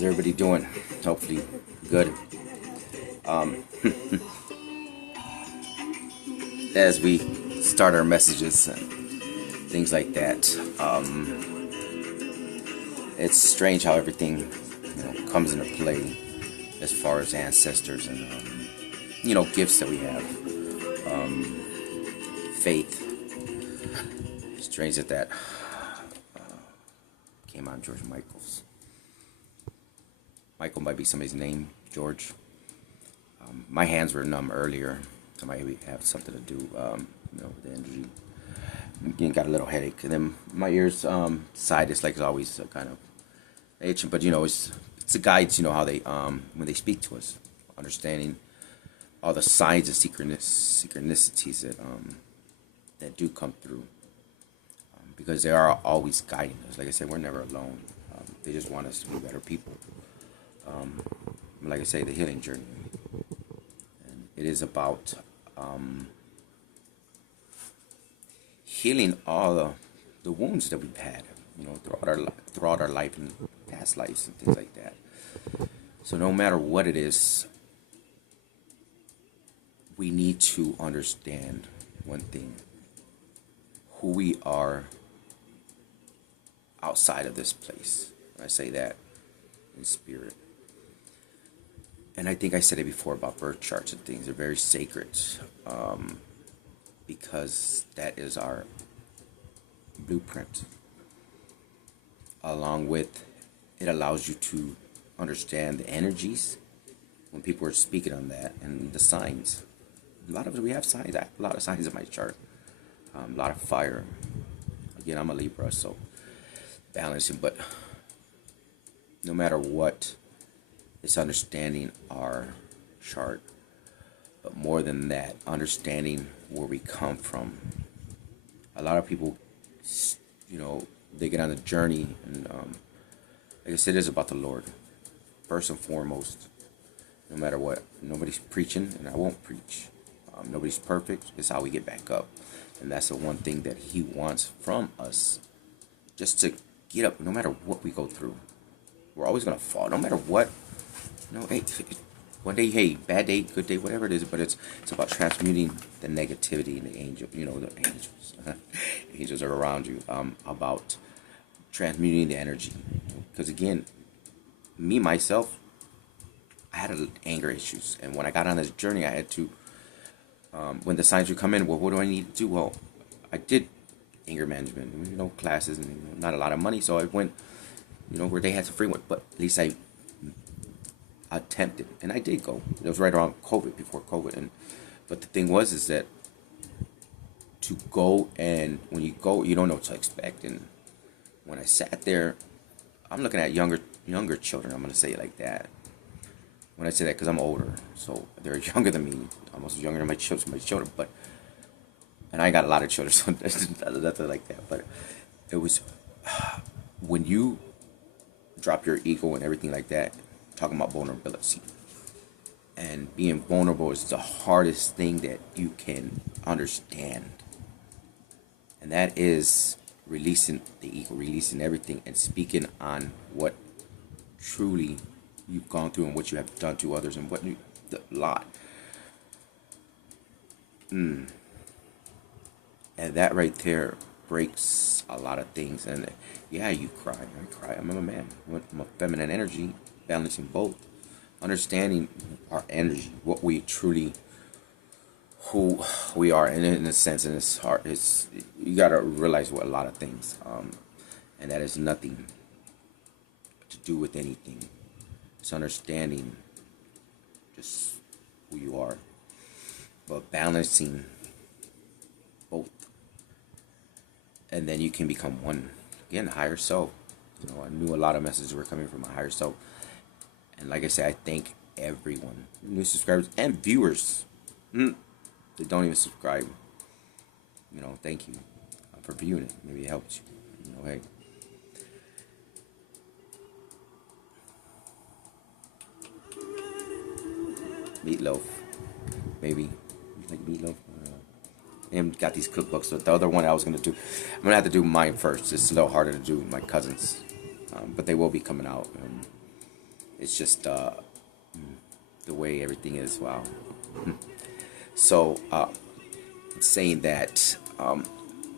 How's everybody doing? Hopefully good. Um, as we start our messages and things like that, it's strange how everything comes into play as far as ancestors and gifts that we have. Faith. Strange that came on George Michael's. Michael might be somebody's name. George. My hands were numb earlier. So might have something to do, with the energy. Again, got a little headache, and then my ears, side is like always kind of itching. But it's the guides. How they when they speak to us, understanding all the signs of synchronicities that do come through, because they are always guiding us. Like I said, we're never alone. They just want us to be better people. Like I say, the healing journey. And it is about healing all the wounds that we've had, throughout our life and past lives and things like that. So no matter what it is, we need to understand one thing: who we are outside of this place. I say that in spirit. And I think I said it before about birth charts and things. They're very sacred, because that is our blueprint. Along with, it allows you to understand the energies when people are speaking on that, and the signs. A lot of it, we have signs. I have a lot of signs in my chart. A lot of fire. Again, I'm a Libra, so balancing. But no matter what, it's understanding our chart. But more than that, understanding where we come from. A lot of people, they get on a journey, and like I said, it is about the Lord. First and foremost, no matter what. Nobody's preaching, and I won't preach. Nobody's perfect. It's how we get back up. And that's the one thing that He wants from us. Just to get up, no matter what we go through. We're always going to fall, no matter what. Hey, one day, hey, bad day, good day, whatever it is, but it's about transmuting the negativity and the angel, the angels. Angels are around you. About transmuting the energy. Because again, me, myself, I had anger issues. And when I got on this journey, I had to, when the signs would come in, well, what do I need to do? Well, I did anger management, classes, and not a lot of money. So I went, where they had some free one, but at least I attempted, and I did go. It was right around COVID, before COVID, but the thing was is that to go, and when you go, you don't know what to expect. And when I sat there, I'm looking at younger children. I'm gonna say it like that. When I say that, because I'm older, so they're younger than me, almost younger than my children. But and I got a lot of children, so nothing like that. But it was when you drop your ego and everything like that. Talking about vulnerability, and being vulnerable is the hardest thing that you can understand, and that is releasing the ego, releasing everything, and speaking on what truly you've gone through and what you have done to others, and what the lot. And that right there breaks a lot of things. And yeah, you cry. I cry. I'm a man. I'm a feminine energy. Balancing both, understanding our energy, what we truly, who we are, and in a sense, in this heart, you gotta realize what a lot of things, and that is nothing to do with anything. It's understanding just who you are, but balancing both, and then you can become one. Again, higher self. I knew a lot of messages were coming from a higher self. And like I said, I thank everyone, new subscribers and viewers that don't even subscribe. Thank you for viewing it. Maybe it helps you. Hey. Meatloaf. Maybe. You like meatloaf? I haven't got these cookbooks. So the other one I was going to do, I'm going to have to do mine first. It's a little harder to do with my cousins. But they will be coming out. It's just the way everything is. Wow. So, saying that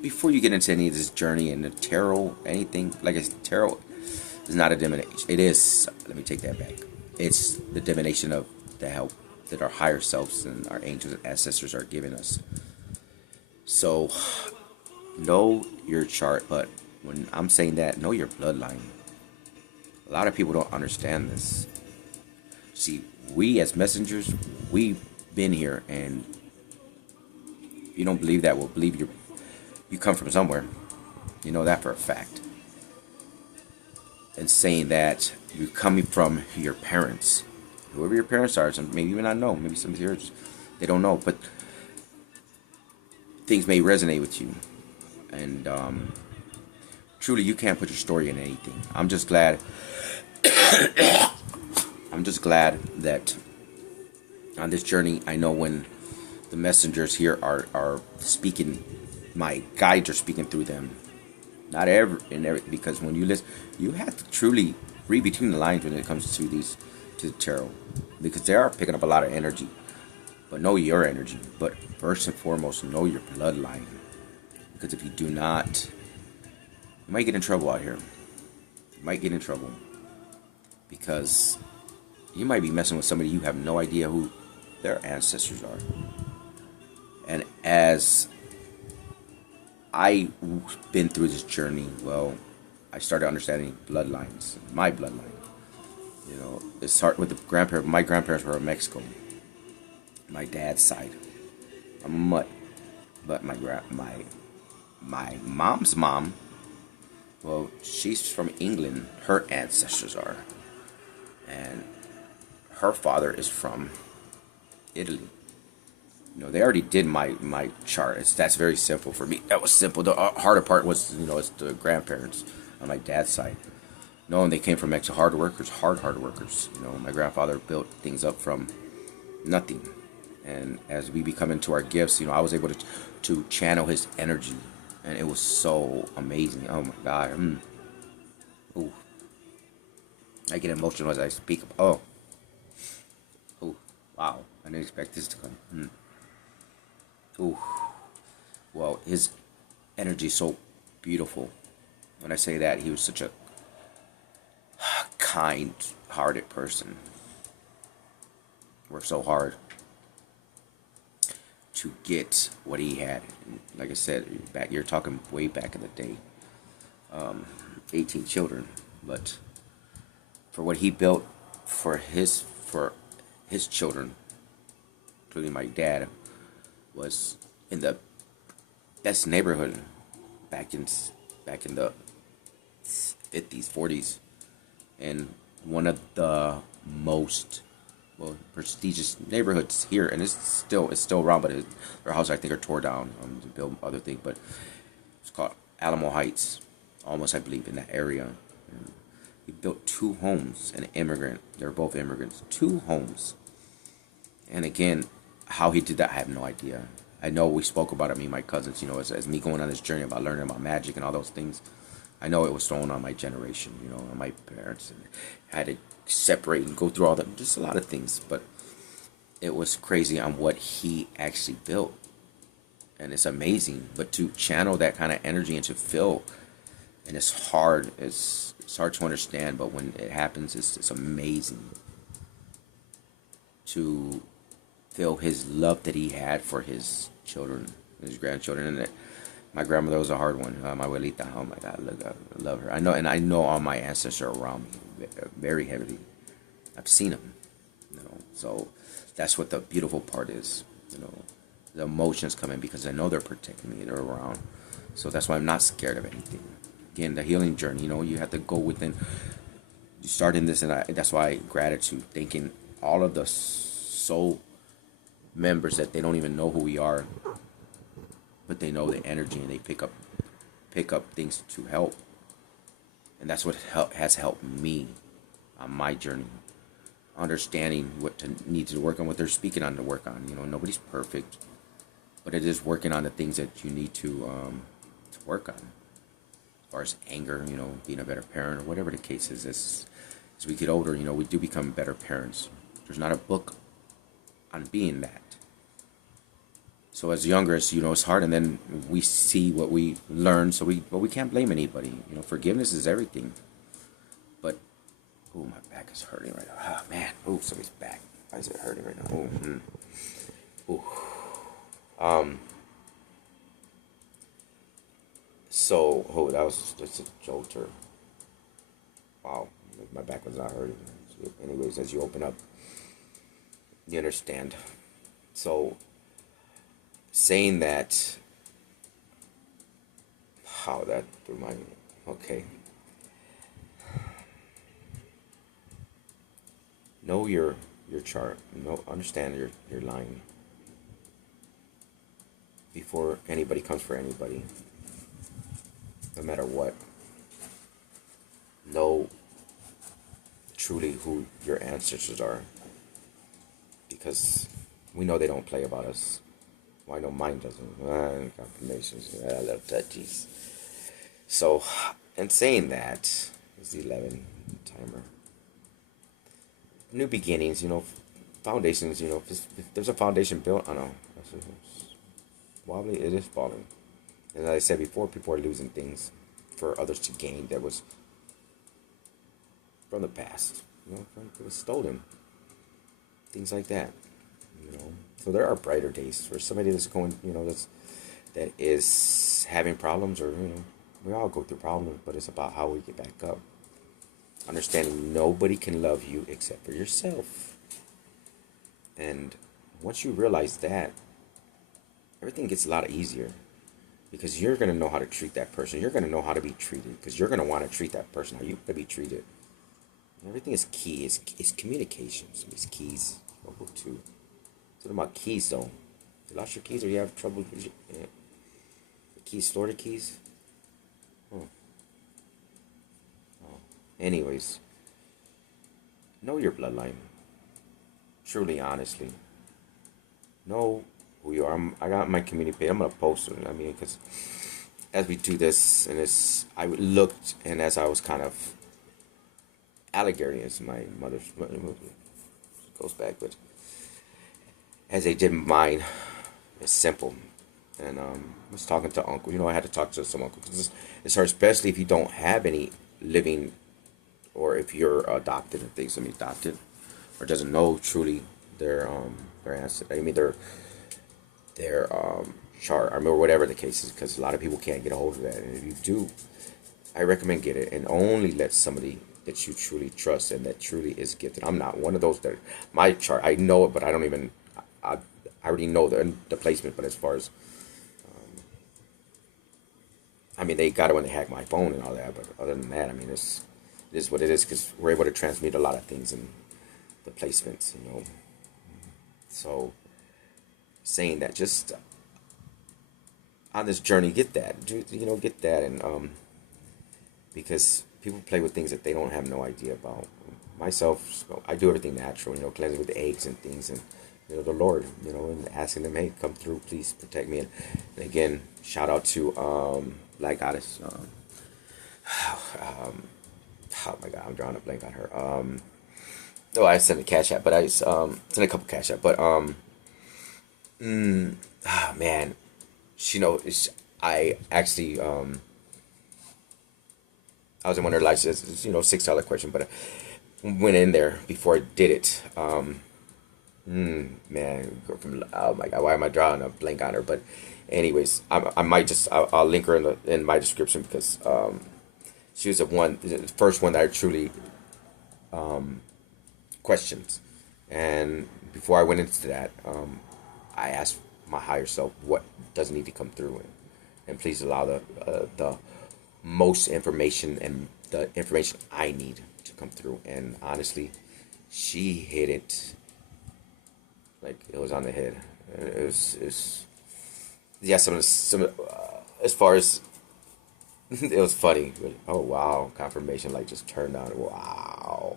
before you get into any of this journey and the tarot, anything like I said, tarot is not a divination. It is. Let me take that back. It's the divination of the help that our higher selves and our angels and ancestors are giving us. So, know your chart, but when I'm saying that, know your bloodline. A lot of people don't understand this. See, we as messengers, we've been here, and if you don't believe that, we'll believe you come from somewhere. You know that for a fact. And saying that you're coming from your parents, whoever your parents are, some maybe even not know, maybe some of yours they don't know, but things may resonate with you, and truly, you can't put your story in anything. I'm just glad. I'm just glad that on this journey, I know when the messengers here are speaking, my guides are speaking through them. Not every and every, because when you listen, you have to truly read between the lines when it comes to the tarot, because they are picking up a lot of energy. But know your energy. But first and foremost, know your bloodline, because if you do not, you might get in trouble out here. You might get in trouble because you might be messing with somebody you have no idea who their ancestors are. And as I've been through this journey, well, I started understanding bloodlines, my bloodline. You know, it started with the grandparents. My grandparents were in Mexico. My dad's side, I'm a mutt, but my mom's mom, well, she's from England. Her ancestors are, and her father is from Italy. You know, they already did my chart. That's very simple for me. That was simple. The harder part was, it's the grandparents on my dad's side. Knowing they came from Mexico, hard workers. My grandfather built things up from nothing. And as we become into our gifts, I was able to channel his energy. And it was so amazing. Oh, my God. Ooh. I get emotional as I speak. Oh, wow. I didn't expect this to come. Ooh. Well, his energy is so beautiful. When I say that, he was such a kind-hearted person. Worked so hard to get what he had. Like I said, you're talking way back in the day. 18 children, but for what he built for his children, including my dad, was in the best neighborhood back in the 50s, 40s, and one of the most prestigious neighborhoods here, and it's still around, but their houses I think are tore down to build other things, but it's called Alamo Heights, almost I believe in that area. And he built 2 homes, an immigrant. They're both immigrants. 2 homes, and again, how he did that, I have no idea. I know we spoke about it, me and my cousins, as me going on this journey about learning about magic and all those things. I know it was thrown on my generation, on my parents, and I had to separate and go through all that, just a lot of things. But it was crazy on what he actually built, and it's amazing. But to channel that kind of energy and to feel, and it's hard. It's hard to understand, but when it happens, it's amazing to feel his love that he had for his children, his grandchildren, and my grandmother was a hard one. My abuelita, oh my God, look, I love her. I know all my ancestors are around me very heavily. I've seen them, So that's what the beautiful part is, The emotions come in because I know they're protecting me. They're around, so that's why I'm not scared of anything. Again, the healing journey. You have to go within. You start in this, and that's why gratitude, thanking all of the soul members that they don't even know who we are, but they know the energy, and they pick up things to help, and that's what has helped me on my journey, understanding what need to work on, what they're speaking on to work on. Nobody's perfect, but it is working on the things that you need to work on, as far as anger, being a better parent, or whatever the case is. It's as we get older, we do become better parents. There's not a book on being that. So as youngers, it's hard, and then we see what we learn, but we can't blame anybody. Forgiveness is everything. But, oh, my back is hurting right now. Oh, man. Oh, somebody's back. Why is it hurting right now? So, that was just a jolter. Wow, my back was not hurting. Anyways, as you open up, you understand. So, saying that, how that reminded me. Okay. Know your chart. Understand your line before anybody comes for anybody. No matter what. Know truly who your ancestors are, because we know they don't play about us. Well, I know mine doesn't. Confirmations. I love touchies. So, and saying that is the 11 timer. New beginnings, foundations, if there's a foundation built, I know, it's wobbly, it is falling. And as I said before, people are losing things for others to gain that was from the past, it was stolen. Things like that, So there are brighter days for somebody that's going, that is having problems, or, we all go through problems, but it's about how we get back up. Understanding nobody can love you except for yourself. And once you realize that, everything gets a lot easier, because you're going to know how to treat that person. You're going to know how to be treated, because you're going to want to treat that person how you want to be treated. Everything is key. It's communications. It's keys. Level 2. Talking about keys, though. You lost your keys, or you have trouble with your keys, stored the keys? Anyways, know your bloodline. Truly, honestly. Know who you are. I got my community page. I'm going to post it. Because as we do this, and I looked, and as I was kind of, Allegory is my mother's, goes back, but as they did mine, it's simple. And I was talking to uncle. I had to talk to some uncle, because it's hard, especially if you don't have any living, or if you're adopted and things. Adopted, or doesn't know truly their answer. Their chart, or whatever the case is, because a lot of people can't get a hold of that. And if you do, I recommend get it, and only let somebody that you truly trust and that truly is gifted. I'm not one of those that my chart, I know it, but I don't even. I already know the placement, but as far as they got it when they hacked my phone and all that. But other than that, it is what it is, because we're able to transmit a lot of things in the placements, So, saying that, just on this journey, get that, get that, and because people play with things that they don't have no idea about. Myself, I do everything natural, cleansing with the eggs and things, and the Lord, and asking them, hey, come through, please protect me. And again, shout out to Black Goddess. Oh my God, I'm drawing a blank on her. No, I sent a cash app, but I sent a couple cash app, but man, I actually I was in one of her lives, it's $6 question, but I went in there before I did it. Man, go from, oh my God, why am I drawing a blank on her? But anyways, I might just, I'll link her in my description, because she was the first one that I truly questioned. And before I went into that, I asked my higher self what does need to come through, and please allow the most information and the information I need to come through. And honestly, she hit it like it was on the head. It's yeah, some as far as it was funny. Oh wow, confirmation like just turned on. Wow.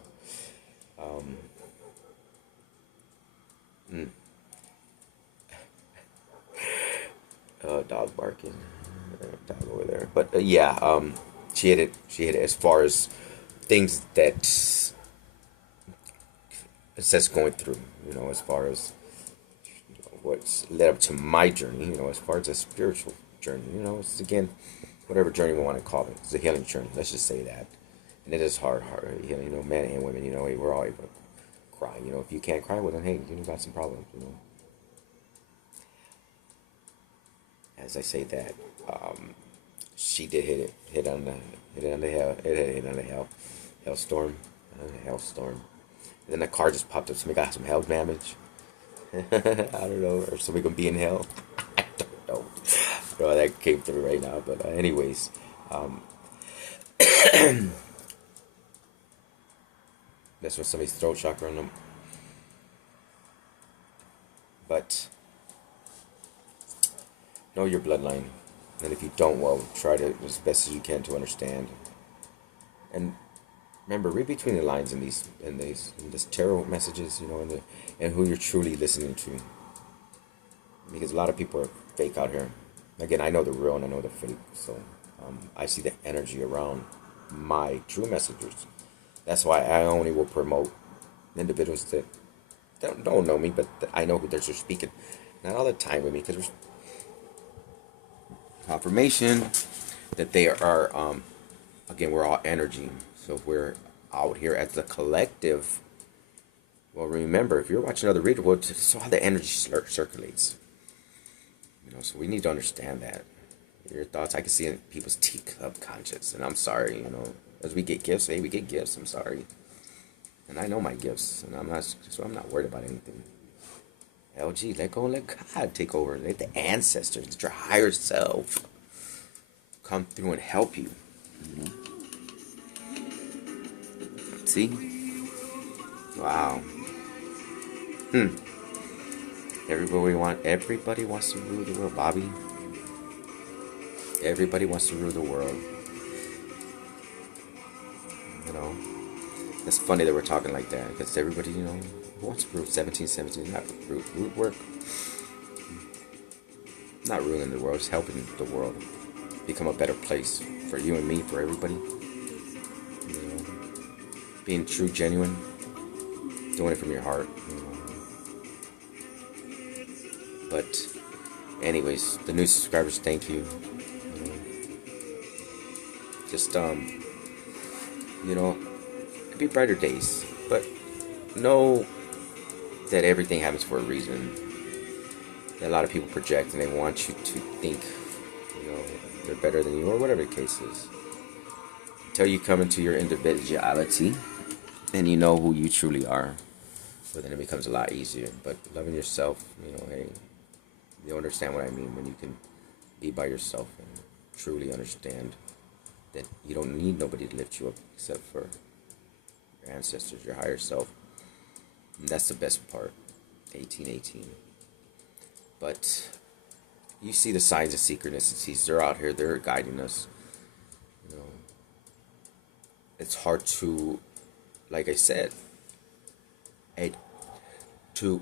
Dog barking. Dog over there. But yeah, she hit it. She hit it as far as things that it's going through, as far as what's led up to my journey, as far as a spiritual journey, it's again, whatever journey we want to call it. It's a healing journey. Let's just say that. And it is hard, men and women, hey, we're all able to cry. If you can't cry, well then, hey, you got some problems, As I say that, she did hit on the hailstorm, hailstorm. And then the car just popped up. Somebody got some hail damage. I don't know, or somebody gonna be in hell. I don't know. I don't know how that came through right now, but anyways, that's when somebody's throat chakra on them. But know your bloodline, and if you don't, well, try to as best as you can to understand. And remember, read between the lines in this tarot messages, and who you're truly listening to, because a lot of people are fake out here. Again, I know the real and I know the fake, so I see the energy around my true messengers. That's why I only will promote individuals that don't know me, but I know who they're speaking. Not all the time with me, because there's confirmation that they are, again, we're all energy. So if we're out here as the collective, well, remember, if you're watching other readers, well, so how the energy circulates. So we need to understand that. Your thoughts, I can see in people's subconscious, and I'm sorry, as we get gifts, hey, we get gifts, I'm sorry. And I know my gifts, and I'm not worried about anything. LG, let go and let God take over. Let the ancestors, let your higher self come through and help you. See? Wow. Everybody wants to rule the world, Bobby. Everybody wants to rule the world. It's funny that we're talking like that, because everybody, who wants to rule 1717, not root work. Not ruling the world, just helping the world become a better place for you and me, for everybody. Being true, genuine, doing it from your heart. But anyways, the new subscribers, thank you. Just it'd be brighter days, but know that everything happens for a reason. That a lot of people project and they want you to think, they're better than you, or whatever the case is. Until you come into your individuality and you know who you truly are, well, then it becomes a lot easier. But loving yourself, hey, you understand what I mean when you can be by yourself and truly understand that you don't need nobody to lift you up except for your ancestors, your higher self. And that's the best part. 1818. But you see the signs of synchronicities. They're out here. They're guiding us. It's hard to, like I said, to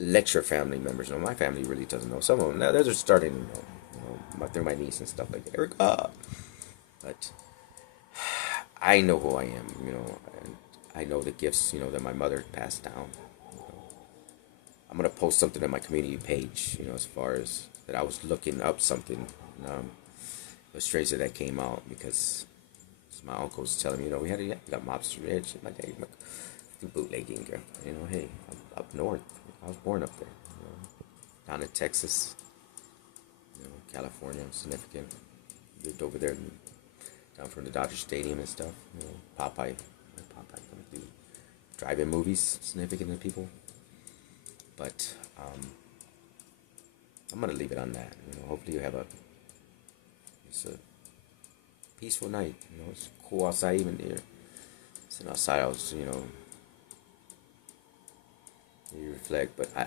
let your family members know. My family really doesn't know. Some of them, now they're just starting to know, through my niece and stuff like that. Erica. But I know who I am, and I know the gifts, that my mother passed down. I'm going to post something on my community page, as far as that I was looking up something. It was strange that came out, because my uncle was telling me, we got mobster edge. My dad, bootlegging, hey, I'm up north. I was born up there, down in Texas, California, significant. Lived over there, down from the Dodger Stadium and stuff. Popeye coming through. Drive-in movies, significant to people. But I'm gonna leave it on that. Hopefully you have a peaceful night. It's cool outside even there. Sitting outside, I was you reflect, but I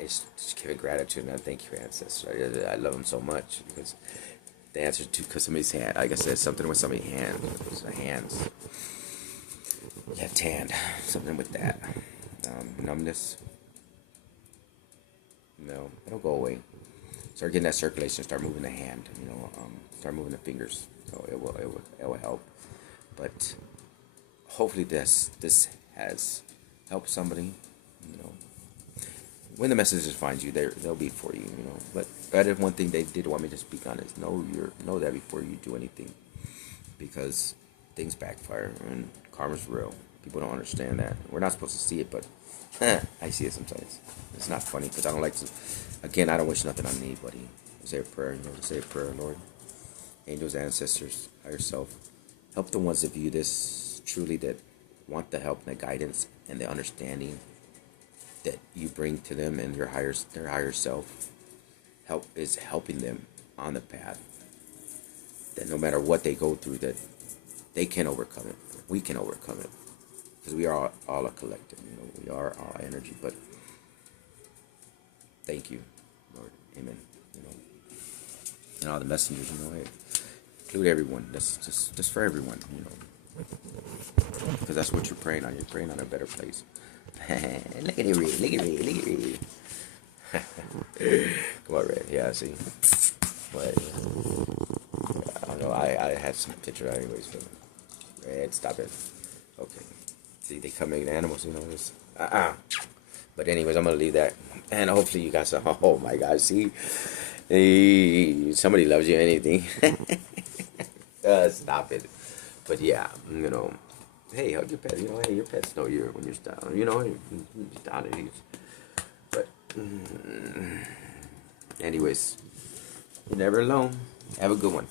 just give it gratitude, and I thank your ancestors. I love them so much, because the answer to, because somebody's hand, like I said, something with somebody's hands, left hand, something with that, numbness. It'll go away. Start getting that circulation. Start moving the hand. Start moving the fingers. So it will help. But hopefully this has help somebody, you know. When the messages find you, they'll be for you, you know. But that is one thing they did want me to speak on is know that before you do anything, because things backfire and karma's real. People don't understand that. We're not supposed to see it, but I see it sometimes. It's not funny because I don't like to. Again, I don't wish nothing on anybody. Say a prayer, you know. Say a prayer, Lord. Angels, ancestors, higher self, help the ones that view this truly, that want the help and the guidance and the understanding that you bring to them, and their higher self is helping them on the path, that no matter what they go through, that they can overcome it. We can overcome it because we are all a collective. You know, we are all energy. But thank you, Lord. Amen. You know, and all the messengers. You know, hey, include everyone. That's just for everyone. You know, because that's what you're praying on. You're praying on a better place. Look at it, Red. Look at Red. Look at Red. Come on, Red. Yeah, see. But I don't know. I had some picture anyways. But Red, stop it. Okay. See, they come making animals. You know this. But anyways, I'm gonna leave that, and hopefully you guys. Oh my God, see, hey, somebody loves you. Anything. Stop it. But yeah, you know. Hey, hug your pet. You know, hey, your pets know you're when you're down. You know, you're down at ease. But, anyways, you're never alone. Have a good one.